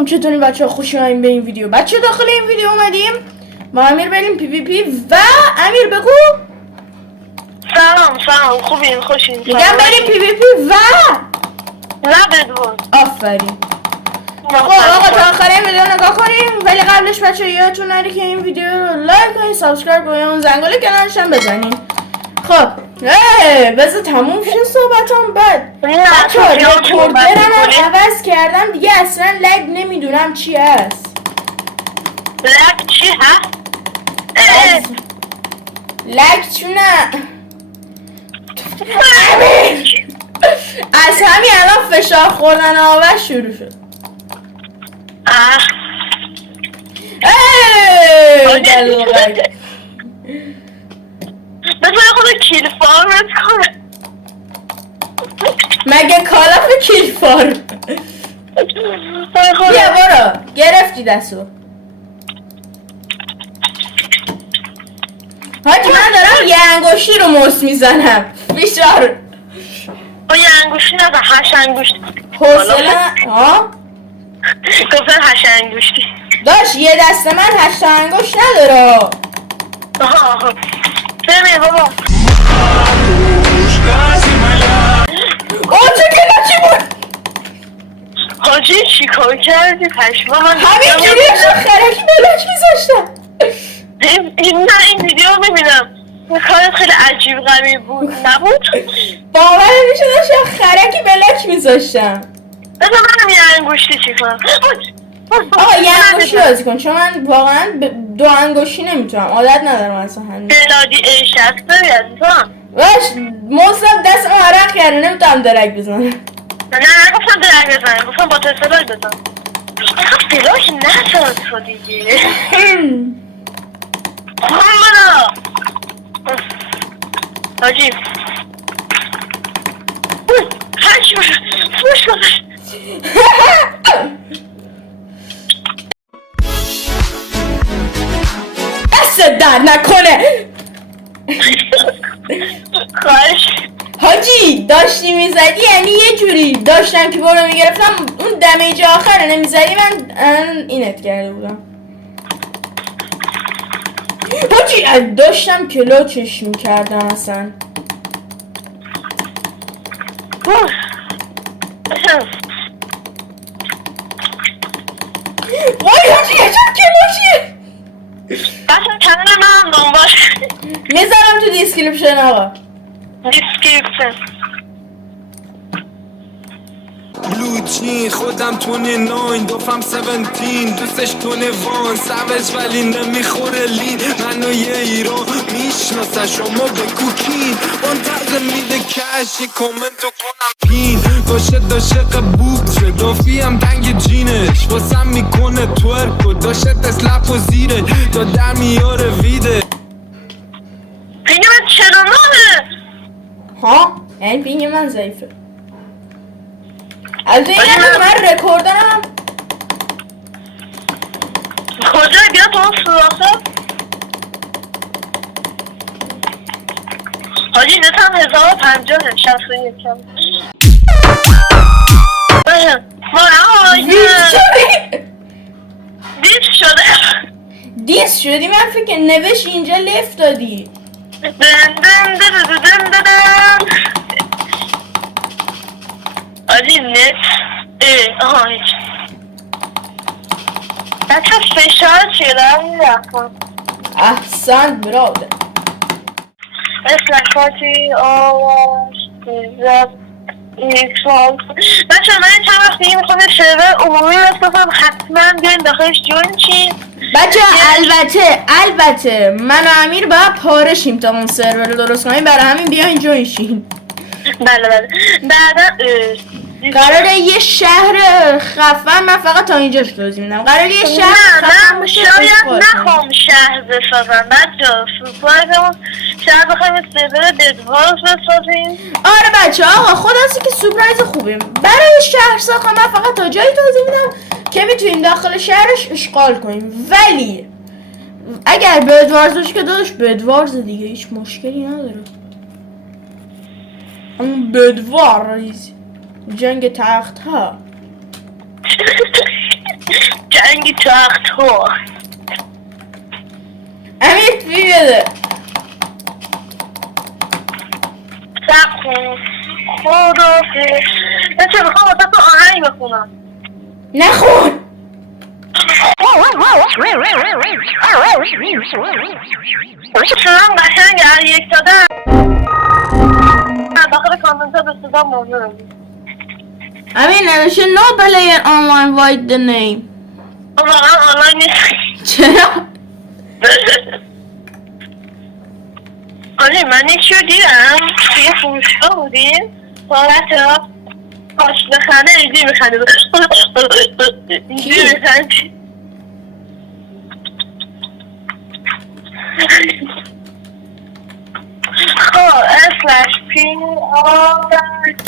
علیکم، چطورین بچه ها؟ خوش اومدین به این ویدیو. بچه داخل این ویدیو اومدیم با امیر بریم پی وی پی و امیر بگو. سلام خوبین خوشین؟ میگم بریم پی وی پی و نه بدون. آفرین. خب آقا تا آخر این ویدیو نگاه کنیم، ولی قبلش بچه یادتون نره که این ویدیو رو لایک کنین، سابسکرایب کنین، اون زنگوله کنارش هم بزنین. خب بذار تموم شه صحبتام. بعد بچه ها رکوردرم عوض کردم دیگه، اصلا لگ نمیدونم چی هست. لگ چی هست؟ لگ چونه از همین الان فشار خوردن آور شروع شد. بذار خود کیل فارمت کنه. مگه کالاف کیل فارم؟ بیا برو گرفتی دستو. حاجی من دارم یه انگشتی رو مس میزنم فشار. با یه انگوشتی نزن، 8 انگوشتی. حوصله ها؟ گفتن 8 انگوشتی داشت یه دست من 8 انگشت نداره. ببین بابا اون چه کلاچی بود؟ حاجی چیکار کردی؟ پشما من همین جوریش رو خرکی بلاک میذاشتم. این ویدیو ببینم کارت خیلی عجیب غریب بود نبود؟ باور نمیشه داشتم خرکی بلاک میذاشتم. بذار منم یه انگوشتی چی کنم. آقا یه انگشتی بازی کن، چون من واقعا 2 انگشتی نمیتونم، عادت ندارم اصلا هنوز. بلادی A60 داری عزیزم؟ باش مصرف دستم عرق کرده نمیتونم درک بزنم. نه نگفتم درک بزنم، گفتم با تسلاک بزن. بلاک نزد تو دیگه. منو حاجی هرچی باشه فوش باشه. دست درد نکنه. خواهش حاجی داشتی میزدی یعنی یه جوری داشتم که برو میگرفتم اون دمیج آخر نمیزدی من اینت کرده بودم. حاجی داشتم کلاچش میکردم اصلا. وای حاجی یه جور کلاچیه. بچه کانال من دنبال میذارم تو دیسکریپشن آقا. دیسکریپشن. بلوچین خودم تونه 9 دوفم 17 دوستش تونه وان سوش ولی نمیخوره لین منو یه ایران میشناسه شما به کوکین منتظر میده کش یه کومنتو کنم پین داشه قبوب شه دافیم دنگ جینش واسم میکنه تورک و داشه تسلپ و زیره تا در میاره ویده پینگ من 49 ها؟ یعنی پینگ من ضعیفه. از این من رکوردرم کجا بیا تو اون سوراخه. حاجی نتم 1050 61 کم دیس شدی. من فکر نوش اینجا لفت دادی. حاجی نت آها هیچ بچه فشار چیه دارم میرفتم. احسن براده. اسلکاتی آواش دیزد ایکسال. بچه من چند وقت دیگه میخوام سرور عمومی بسازم، حتما بیاین داخلش جوین چین. بچه البته من و امیر باید پارشیم تا اون سرور رو درست کنیم، برای همین بیاین جوین شین. بله بعدا قراره یه شهر خفن، من فقط تا اینجاش توضیح میدم. قراره یه شهر خفن من باشه. شاید نخوام شهر بسازم بچه سورپرایزمون شاید بخوایم سرور ددوارز بسازیم. آره بچه آقا خلاصه که سورپرایز خوبیم برای شهر ساختن. من فقط تا جایی توضیح میدم که میتونیم داخل شهرش اشغال کنیم، ولی اگر بدوارز باشه که داداش بدوارز دیگه هیچ مشکلی نداره. اون بدوارز جنگ تخت ها جنگ تخت ها. امیر پی بده. سب کن خدافظ. بچه میخوام واسه تو آهنگ بخونم. نخون. شنم قشنگه یک ساده داخل کامنت به صدا موضوع امیر نوشه no player online void the name. واقعا آنلاین نیست. چرا؟ آره من یکی رو دیدم توی فروشگاه بودیم ساعت آشنا خنده اینجوری میخنده اینجوری میخنده. خب اسلش پی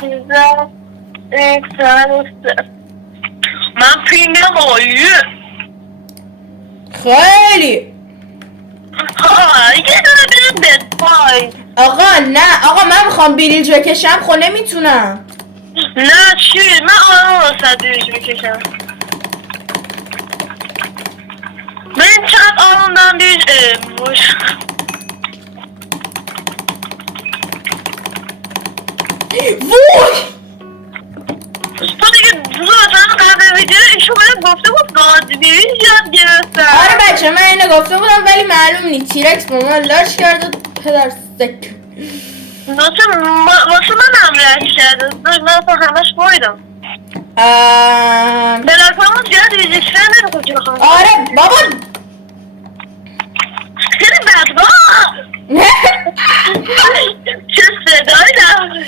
چیزا من پریمیوم آیه خیلی. یه دونه بریم بد بای. آقا نه آقا من میخوام بریج بکشم خب نمیتونم. نه چی من آرام واسه بریج بکشم. من چند آرام دارم بریج باش. وای تو دیگه دوستان قبل ویدیو ایشو باید گفته بود گاد بریج یاد گرفتم. آره بچه من اینو گفته بودم ولی معلوم نیست تیرکس با من لاش کرد و پدر سک. واسه من هم لش کرده من اصلا همش بایدم بلاکامون زیاد ریزشتر نمیخواد که بخوام. آره بابا خیلی بدباه چه صدایی دارم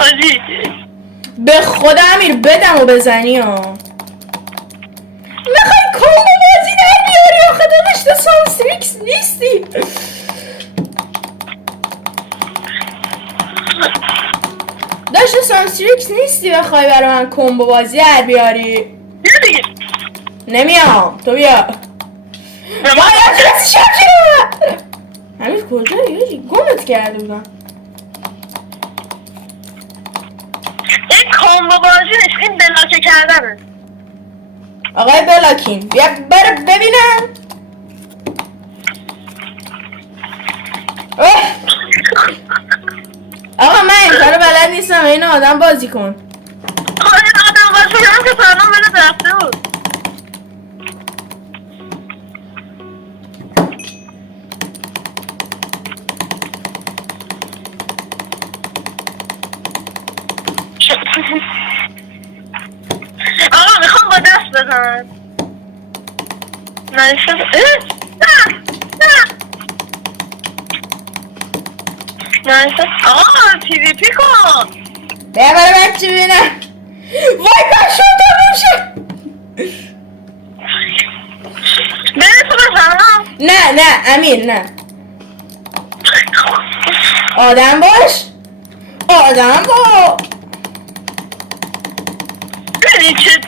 آجی به خدا امیر بدم و بزنی ها. میخوای کومبو بازی در بیاری آخه داداش تو سامستریکس نیستی. داشت سامستریکس نیستی بخوای برای من کومبو بازی در بیاری. بیا دیگه نمیام تو بیا. باید کسی شکی رو امیر کجایی یاجی گمت کرده بودم. این کامبو بازی نیست این بلاکه کردنه. آقای بلاکین بیا بره ببینم. آقا من این کارو بلد نیستم این آدم بازی کن. این آدم بازی هم که سلام بله رفته بود. آقا میخوام با دست بزنم. نه آقا پی وی پی کن. بیا برای بچه ببینم. وای پشم میشه. بره تو بزنم. نه امیر نه. آدم باش. ببینی چه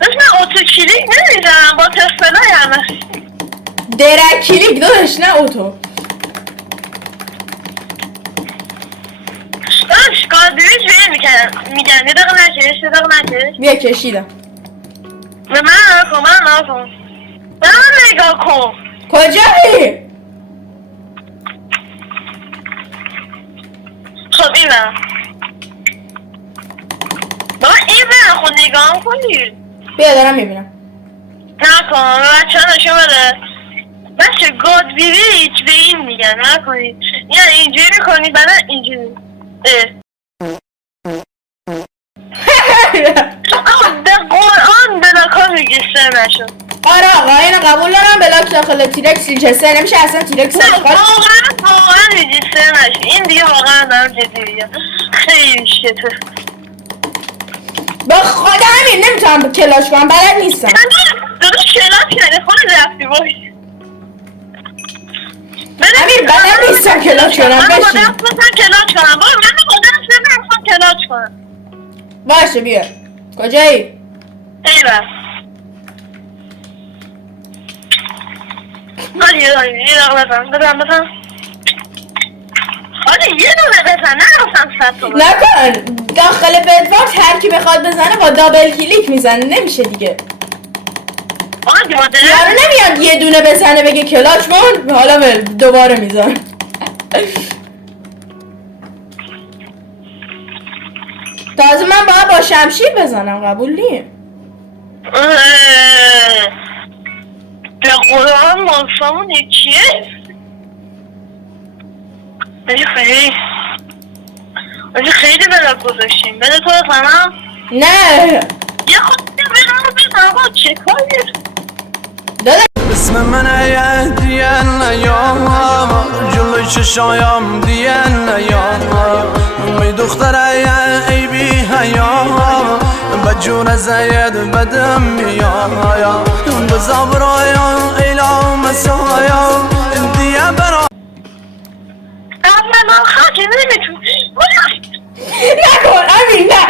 داشت من اوتو کلیک نمیزنم با تسپلای همه درک کلیک داشت نه اوتو. داشت گادریج میگن یه دقیقه نکش بیا کشیدم. به من نکن به من نگاه کن. کجایی؟ خب این من بابا این من خود نگاه کنی. بیا دارم میبینم. نکن بچه ها نشون بده بچه گاد بیریچ به این میگن نکنید یعنی اینجوری میکنید بعد اینجوری به قرآن بلاکا میگیسته نشون. آره آقا اینو قبول دارم بلاک داخل تیرکس ریجستر نمیشه اصلا تیرکس نه واقعا میگیسته نشون. این دیگه واقعا دارم جدی میگم خیلی شته. با خدا همین نمیتونم کلاش کنم بلد نیستم. داداش کلاش کرده خود رفتی بایی امیر بلد نیستم کلاش کنم من با بشین. دست بسن کلاش کنم بابا من با دست نمیخوام کلاش کنم. باشه بیا. کجایی؟ ایوه آره یه دقیقه بزن آره یه دونه بزن نه اصلا 100 تومن نکن داخل بدوارد هر کی بخواد بزنه با دابل کلیک میزنه نمیشه دیگه. آقا دیماده یارو نمیاد یه دونه بزنه بگه کلاش مون حالا دوباره میزن. تازه من باید با شمشیر بزنم قبول نیم. به قرآن مالفامون یکیه خیلی بلد گذاشتیم بده تو بزنم نه یه خود بزنم با چه کاری داده اسم منه دیگه نیام جلوی چشایم دیگه نیام می دختره ای بی حیام به جون زید بدم میایم بزا برایم ایلا مسایم دیگه برا من خواهی نمیتون نکن امین نه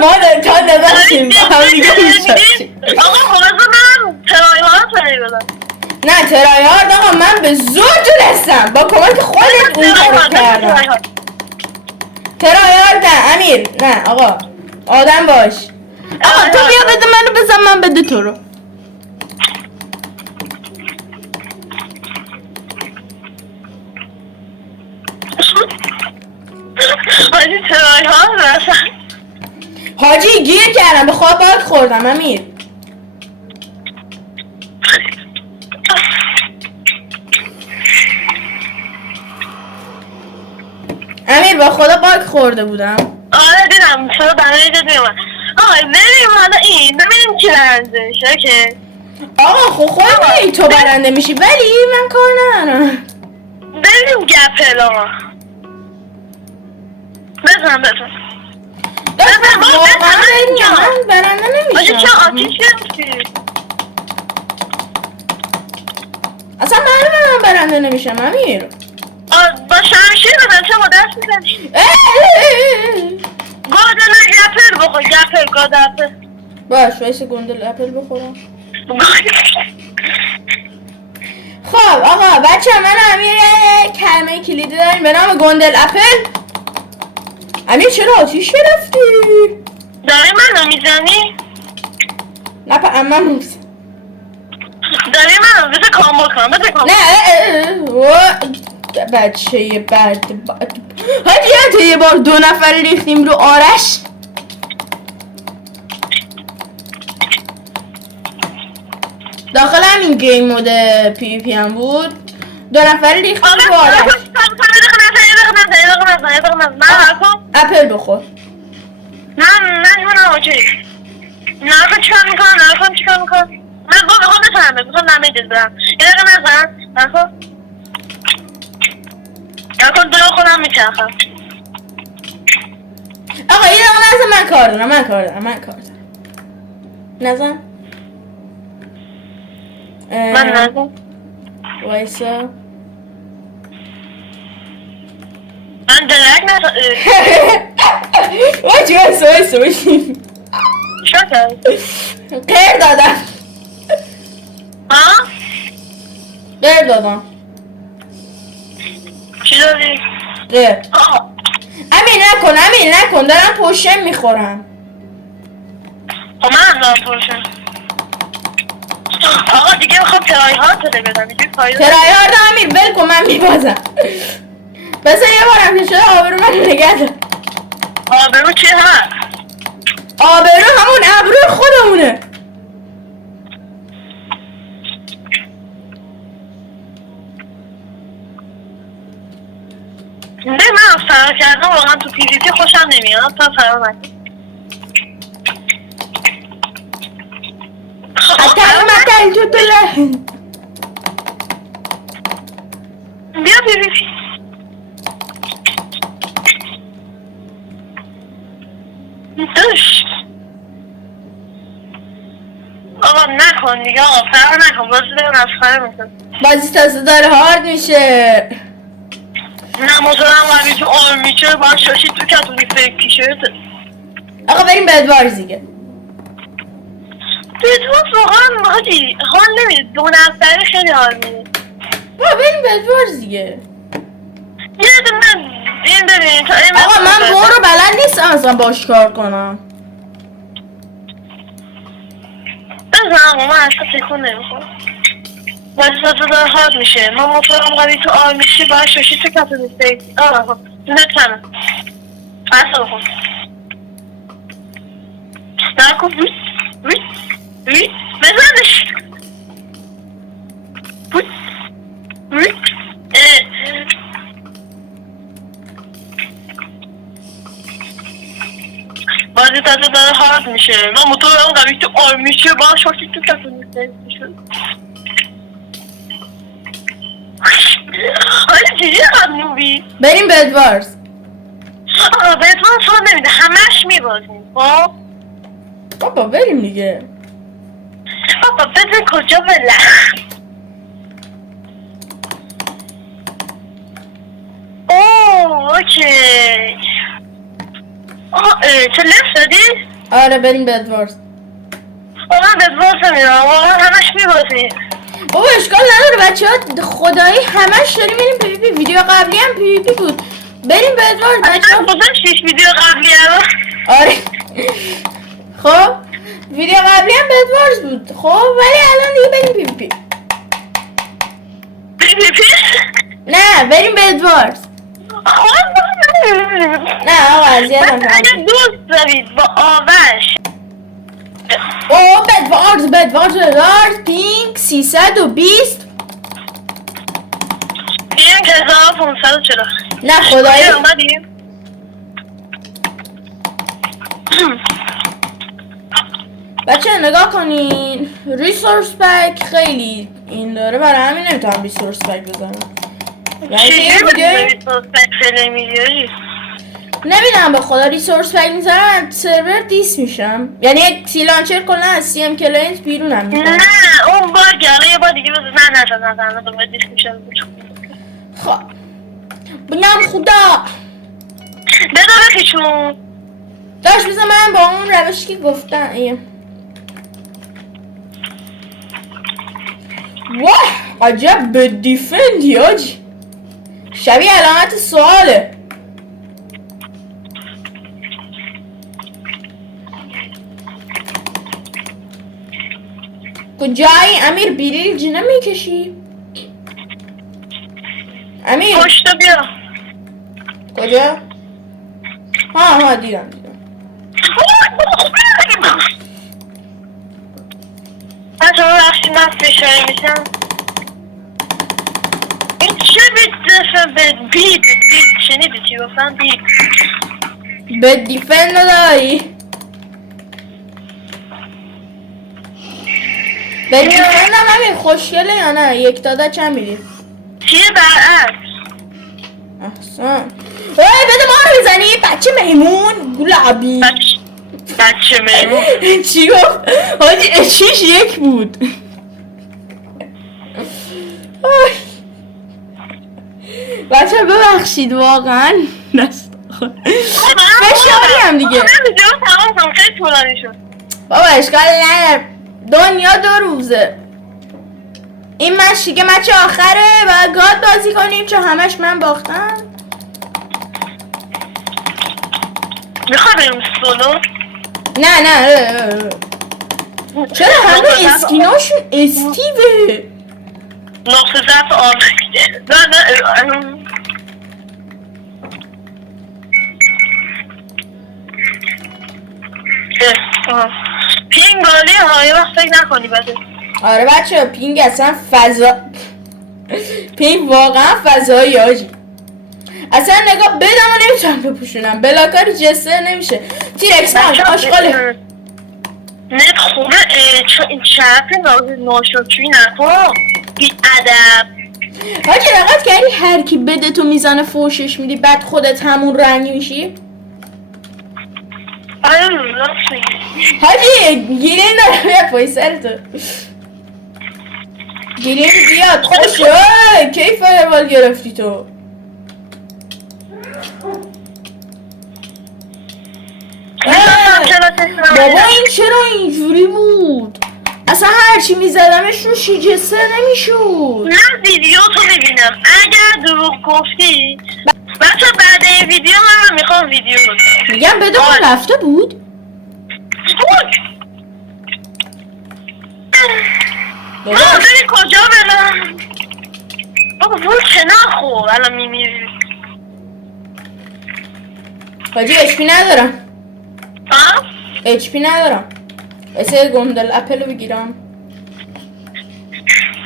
ما تا نداشتیم با هم دیگه میشاشیم. آقا خلاصه من ترایی ها رو ترایی بدم نه ترایارد آقا من به زور تونستم با کمک خودت اون کارو کردم. ترایارد نه امیر نه آقا آدم باش. آقا تو بیا بده منو بزن من بده تو رو. حاجی ترایی ها رو رسن حاجی گیر کردم به خواب باید خوردم امیر. امیر با خدا باگ خورده بودم. آره دیدم چرا برای جد میومد آقا نمیم حالا این ببینیم چی برنده میشه که آقا خود میری تو برنده میشی ولی من کار ندارم. ببینیم گپل آقا بزن واقعا من برنده آجی نمیشم. چه آتیش نمیشی اصلا من برنده نمیشم امیر. با شمشیر بزن چه با دست میزنی گادل گپل بخور گپل گادل باش وایسه گندل اپل بخورم. خب آقا بچه من امیر کلمه کلیدی داریم به نام گندل اپل. امیر چرا آتیش گرفتی؟ داری منو میزنی؟ نه امم موز داری منو بذار کامبو کنم نه بچه بد حاجی یه بار 2 نفر ریختیم رو آرش. داخل همین گیم مود پی پی هم بود 2 نفر ریختیم رو آرش. اپل بخور. من اوکی نرکن چیکار میکنم من بخوام بفهمه بخوام نمیدید برم یه دقیقه نزن نرکن دلو خودم میچرخم آقا یه دقیقه نزن من کار دارم نزن من نزن وایسا من درک نزن وایسا چرا کرد؟ غیر دادم ها؟ غیر دادم چی دادی؟ غیر امین نکن دارم پوشن میخورم. خب من دارم پوشن آقا دیگه میخوام ترایی ها تده بدم ترایی ها رو امیر بل کن من میبازم. بسه یه بارم که شده آبرو من نگه دار. آبرو چه هست؟ آبرو همون ابرو خودمونه. نه من فرار کردم واقعا تو پیویتی خوشم نمیاد تا فرار نکنم مکل تو تله بیا پیویتی دوش آقا نکن دیگه آقا فرار نکن بازی داره مسخره میکن بازی تازه داره هارد میشه. نمازارم قوی تو آرمی چرا باید شاشید تو کتونی فیک تیشرت آقا بریم بدوارز دیگه. بدوارز واقعا حاجی حال نمیده 2 نفره خیلی حال میده بریم بدوارز دیگه. یه من این ببین تا این آقا من رو بلد نیستم اصلا باش کار کنم. بزنم من اصلا تکون نمیخوام واسه تو داره حاد میشه من موتورم قوی تو آر میشی باید شوشی تو کتو نیسته آقا نکنم اصلا خود نکن بزنش بازی تازه داره حاد میشه من موتورم قوی تو آر میشه باید شوشی تو کتو نیسته آره چیزی قد موبی بریم به ادوارز. آقا به اتمان سال نمیده همش میبازیم خب بابا بریم دیگه. بابا بزن کجا بله اوه اوکی چه لفت دادی؟ آره بریم به ادوارز. آقا به اتمان میرم آقا همش میبازیم بابا اشکال نداره بچه ها خدایی همش داریم بریم پی پی. ویدیو قبلی هم پی پی بود. بریم به ادوارز بچه ها. بازم 6 ویدیو قبلی هم آره خب ویدیو قبلی هم به ادوارز بود خب ولی الان دیگه بریم پی پی. نه بریم به ادوارز. نه آقا اذیتم اگه کردی. دوست دارید با آوش او بدوارز پینک 320. این که 1540 نه خدایی اومدیم بچه نگاه کنین ریسورس پک خیلی این داره برای همین نمیتونم ریسورس پک بزنم. یعنی یه ویدیو نمیدونم به خدا ریسورس پک میزنم سرور دیس میشم یعنی سی لانچر کلا از سی ام کلاینت بیرونم میکنم. نه اون بار گله یه بار دیگه بزن نه دوباره دیس میشم خب بنام خدا بداره خیشون داشت بزن من با اون روشی که گفتن واه عجب به دیفندی آجی شبیه علامت سواله. کجایی امیر بیلیج نمیکشی؟ امیر پشتا بیا کجا؟ ها دیدم من شما رخشی من فشاری میشم این چه بید شنیدی چی گفتم بید به دیفند نداری؟ به دیفند هم همین خوشگله یا نه؟ یک داده چند میدی؟ چیه برعکس احسان بده ما رو بزنی بچه میمون گلابی بچه میمون چی گفت؟ حاجی چیش یک بود بچه ببخشید واقعا دست فشاری هم دیگه من ویدیو تمام کنم خیلی طولانی شد بابا اشکال نداره دنیا 2 روزه این مچ دیگه مچ آخره و گاد بازی کنیم چون همش من باختم. میخوای بریم سولو؟ نه چرا همه اسکیناشون استیوه نقطه ضعف آرخیده نه پینگ بالی ها یه وقت فکر نکنی بده آره بچه پینگ اصلا فضا پینگ واقعا فضایی آجی اصلا نگاه بدم و نمیتونم بپوشونم بلاکاری جسر نمیشه تیرکس من آشقاله نت خوبه این چرف ناشکری نکن بی ادب حاجی دقت کردی هر کی بده تو میزنه فوشش میدی بعد خودت همون رنگی میشی آره راست میگی حاجی گیرین داره بیاد پای سر تو گیرین بیاد خوشه کی فایروال گرفتی تو بابا این چرا اینجوری بود اصلا هرچی میزدمش رو شیجسته نمیشود من ویدیو تو ببینم اگر دروغ گفتی بچه بعد میگم بدون رفته بود. بابا بری کجا برم؟ بابا برو که نخور الان میمیری. حاجی HP ندارم. ها؟ HP ندارم. بسه گندل اپل رو بگیرم.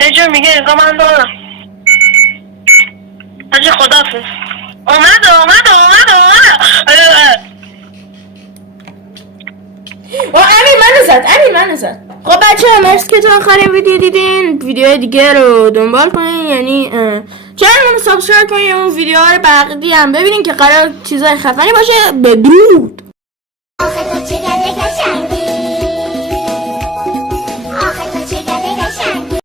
یه جور میگه انگاه من دارم. حاجی خدافظ. اومد. امین منو زد. خب بچه ها مرسی که تا آخرین ویدیو دیدین. ویدیو دیگه رو دنبال کنین، یعنی چنل رو سابسکرایب کنین، اون ویدیوها رو بقیه هم ببینین که قرار چیزای خفنی باشه. بدرود.